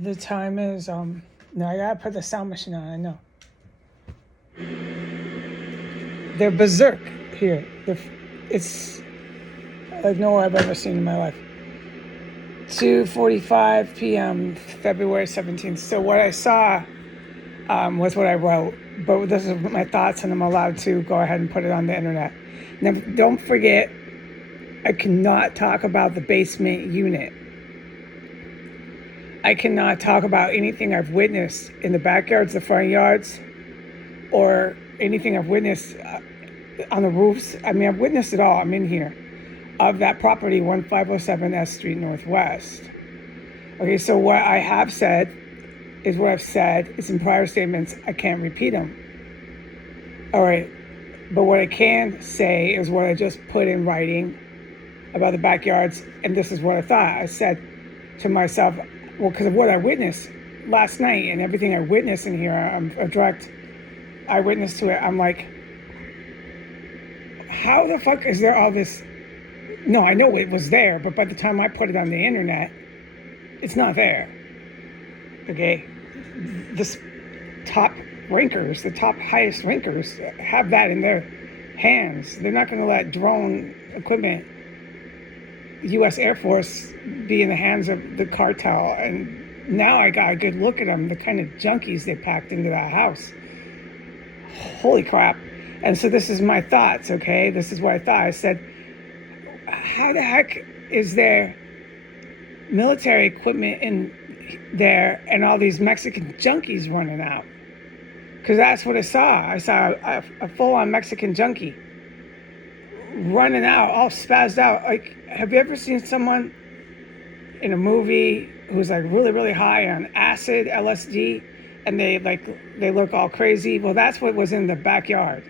The time is no, I gotta put the sound machine on. I know they're berserk here. It's like no I've ever seen in my life. 2:45 p.m. February 17th. So what I saw was what I wrote, but this is my thoughts, and I'm allowed to go ahead and put it on the internet. Now, don't forget, I cannot talk about the basement unit. I cannot talk about anything I've witnessed in the backyards, the front yards, or anything I've witnessed on the roofs. I mean, I've witnessed it all. I'm in here of that property, 1507 S Street Northwest. Okay, so what I have said is what I've said. It's in prior statements. I can't repeat them. All right, but what I can say is what I just put in writing about the backyards, and this is what I thought. I said to myself, well, because of what I witnessed last night and everything I witnessed in here, I'm a direct eyewitness to it. I'm like, how the fuck is there all this? No, I know it was there, but by the time I put it on the internet, it's not there. Okay, the top rankers, the top highest rankers, have that in their hands. They're not going to let drone equipment, U.S. Air Force, be in the hands of the cartel. And now I got a good look at them, the kind of junkies they packed into that house. Holy crap. And so this is my thoughts, okay? This is what I thought. I said, how the heck is there military equipment in there and all these Mexican junkies running out? Because that's what I saw. I saw a full-on Mexican junkie running out, all spazzed out. Like, have you ever seen someone in a movie who's like really, really high on acid, LSD, and they look all crazy? Well, that's what was in the backyard.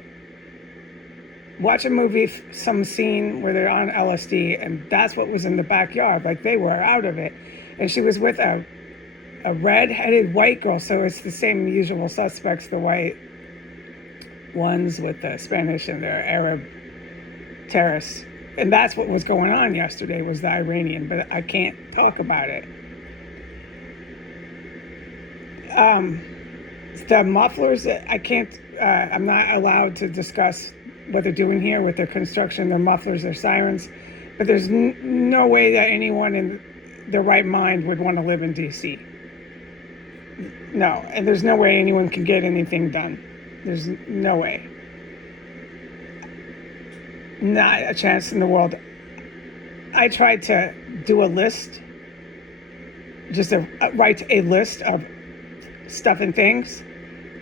Watch a movie, some scene where they're on LSD, and that's what was in the backyard. Like, they were out of it. And she was with a red-headed white girl, so it's the same usual suspects, the white ones with the Spanish and the Arab terrorists. And that's what was going on yesterday, was the Iranian, but I can't talk about it. The mufflers, I can't, I'm not allowed to discuss what they're doing here with their construction, their mufflers, their sirens, but there's no way that anyone in their right mind would want to live in D.C. No, and there's no way anyone can get anything done. There's no way. Not a chance in the world. I tried to do a list, write a list of stuff and things.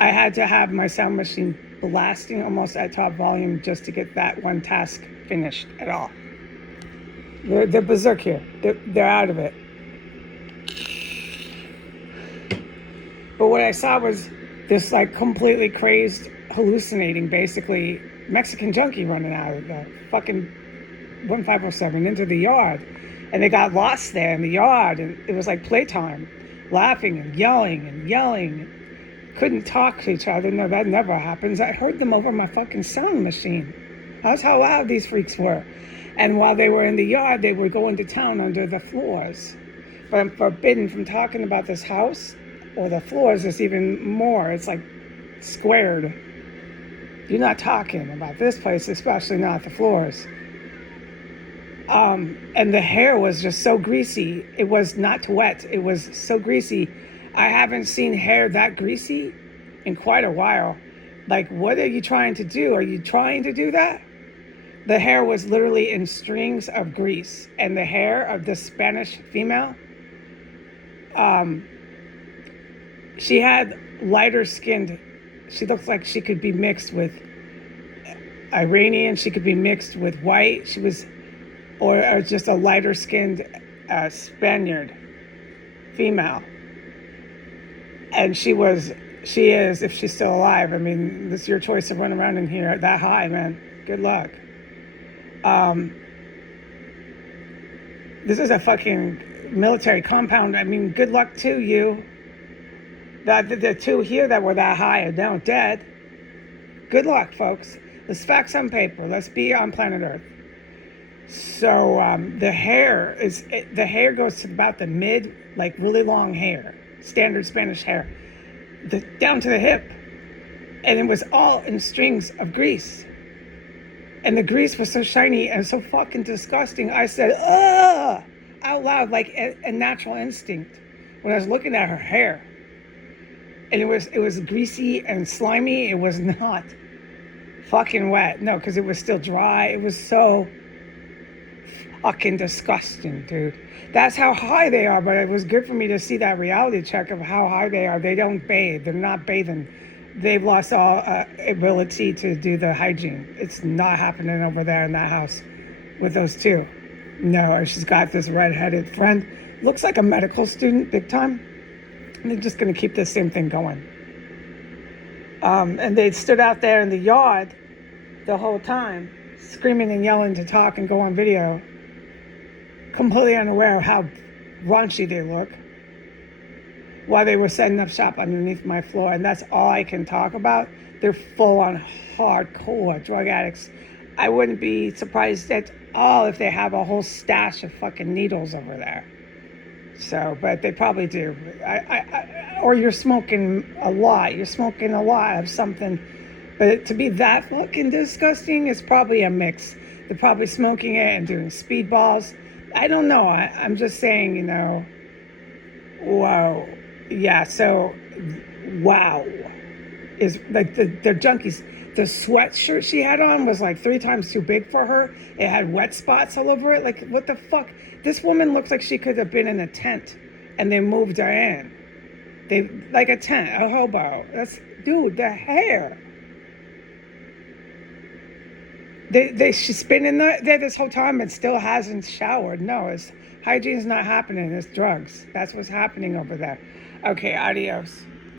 I had to have my sound machine blasting almost at top volume just to get that one task finished at all. They're berserk here. They're out of it. But what I saw was this like completely crazed, hallucinating, basically Mexican junkie running out of the fucking 1507 into the yard. And they got lost there in the yard, and it was like playtime, laughing and yelling. Couldn't talk to each other. No, that never happens. I heard them over my fucking sound machine. That's how loud these freaks were. And while they were in the yard, they were going to town under the floors. But I'm forbidden from talking about this house or the floors. It's even more. It's like squared. You're not talking about this place, especially not the floors. And the hair was just so greasy. It was not wet. It was so greasy. I haven't seen hair that greasy in quite a while. Like, what are you trying to do? Are you trying to do that? The hair was literally in strings of grease. And the hair of this Spanish female, she had lighter skinned. She looked like she could be mixed with Iranian. She could be mixed with white. She was, or just a lighter skinned Spaniard female. And she is, if she's still alive. I mean, it's your choice to run around in here that high, man. Good luck. This is a fucking military compound. I mean, good luck to you. The two here that were that high are now dead. Good luck, folks. Let's facts on paper. Let's be on planet Earth. So the hair goes to about the mid, like really long hair. standard Spanish hair, down to the hip. And it was all in strings of grease. And the grease was so shiny and so fucking disgusting. I said, ugh, out loud, like a natural instinct when I was looking at her hair. And it was greasy and slimy. It was not fucking wet. No, because it was still dry. It was so fucking disgusting, dude. That's how high they are, but it was good for me to see that reality check of how high they are. They don't bathe. They're not bathing. They've lost all ability to do the hygiene. It's not happening over there in that house with those two. No, she's got this redheaded friend. Looks like a medical student, big time. And they're just going to keep this same thing going. And they stood out there in the yard the whole time, screaming and yelling to talk and go on video, completely unaware of how raunchy they look, while they were setting up shop underneath my floor. And that's all I can talk about. They're full on hardcore drug addicts. I wouldn't be surprised at all if they have a whole stash of fucking needles over there. So, but they probably do. Or you're smoking a lot. You're smoking a lot of something. But to be that fucking disgusting is probably a mix. They're probably smoking it and doing speedballs. I don't know. I'm just saying, whoa. Yeah, so, wow. Is like the Junkies. The sweatshirt she had on was like 3 times too big for her. It had wet spots all over it. Like, what the fuck? This woman looks like she could have been in a tent and they moved her in. Like a tent, a hobo. Dude, the hair. She's been in there this whole time and still hasn't showered. No, hygiene's not happening. It's drugs. That's what's happening over there. Okay, adios.